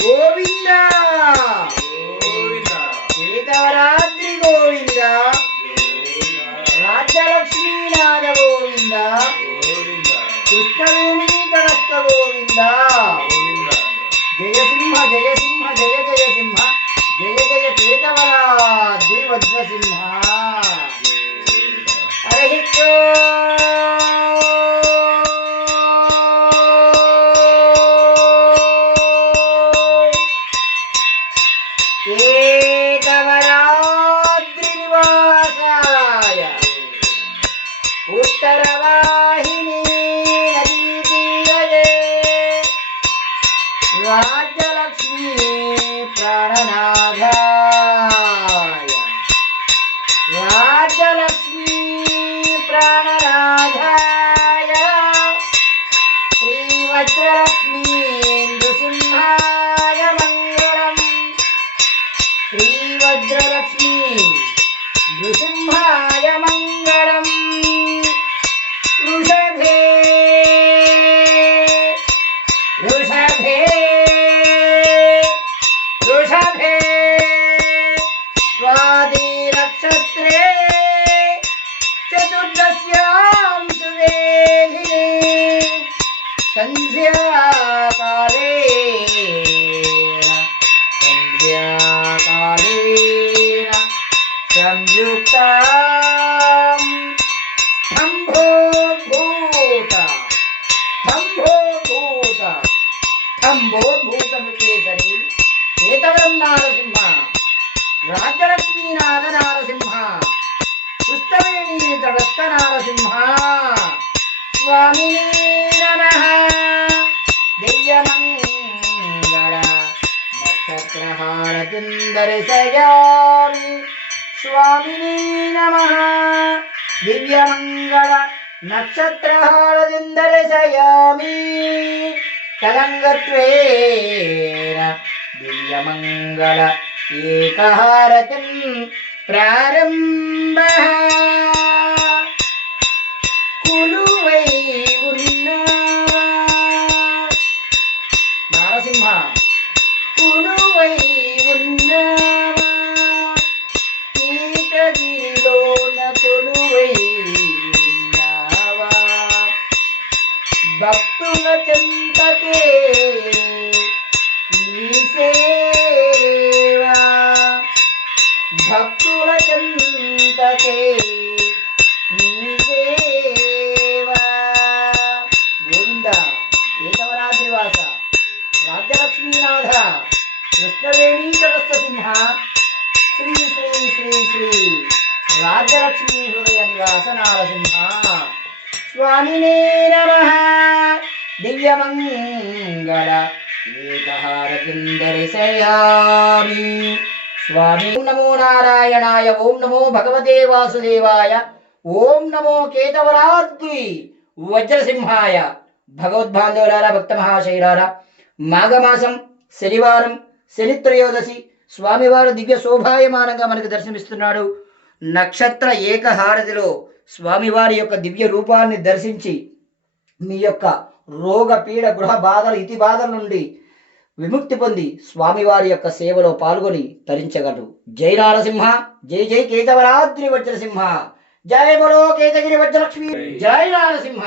గోవింద కేతవరాత్రి గోవింద రాజ్యలక్ష్మీనాథ గోవింద కృష్ణవేణి కడస్థ గోవింద జయ సింహ జయ సింహ జయ జయ సింహ జయ జయ కేతవరాద్రి వజ్రసింహ హరి కేతవరాద్రినివాసాయ ఉత్తరవాహిని నదీ తీరే రాజ్యలక్ష్మీ ప్రాణనాథాయ రాజ్యలక్ష్మీ ప్రాణనాథాయ శ్రీవజ్రలక్ష్మీ నృసింహాయ మంగళం శ్రీవజ్రలక్ష్మీ నృసింహాయ మంగళం వృషభే వృషభే వృషభే స్వాతి నక్షత్రే చతుర్దశ్యాం సువేధినే సంధ్యాకాలే సంధ్యాకాలేన సంయుక్తాం స్తంభోద్భూత స్తంభోద్భూత స్తంభోద్భూతముఖేసరి కేతవరం నారసింహ రాజ్యలక్ష్మీనాథ నారసింహ కృష్ణవేణీ తటస్థ నారసింహ స్వామినే నమః దివ్యమంగళ నక్షత్రహారతిం దర్శయామి స్వామినే నమః దివ్యమంగళ నక్షత్రహారతిం దర్శయామి తదంగత్వేన దివ్యమంగళ ఏకహారతిం ప్రారంభః కులువై ఉన్నావా నారసింహ కులువై ఉన్నావా కీటగిరిలోన కొలువై ఉన్నావా భక్తుల చెంతకే నీ సేవా భక్తుల చెంతకే నీ సేవా గోవింద కేతవరాద్రివాస రాజ్యలక్ష్మీనాథ కృష్ణవేణీ కడస్థ సింహ శ్రీ శ్రీ శ్రీ శ్రీ రాజ్యలక్ష్మీ హృదయ నివాస నారసింహ స్వామినే నమః దివ్యమంగళ ఏకహారతిం దర్శయామి స్వామి. ఓం నమో నారాయణాయ, ఓం నమో భగవతే వాసుదేవాయ, ఓం నమో కేతవరాద్రి వజ్రసింహాయ. భగవద్బాంధవులారా, భక్త మహాశైలారా, మాఘమాసం శనివారం శని త్రయోదశి స్వామివారు దివ్య శోభాయమానంగా మనకు దర్శనమిస్తున్నాడు. నక్షత్ర ఏకహారతిలో స్వామివారి యొక్క దివ్య రూపాన్ని దర్శించి మీ యొక్క రోగ పీడ గృహ బాధలు ఇతి బాధల నుండి విముక్తి పొంది స్వామివారి యొక్క సేవలో పాల్గొని తరించగలరు. జై నారసింహ, జై జై కేతవరాద్రి వజ్రసింహ, జై బలో కేతగిరి వజ్రలక్ష్మి, జై నారసింహ.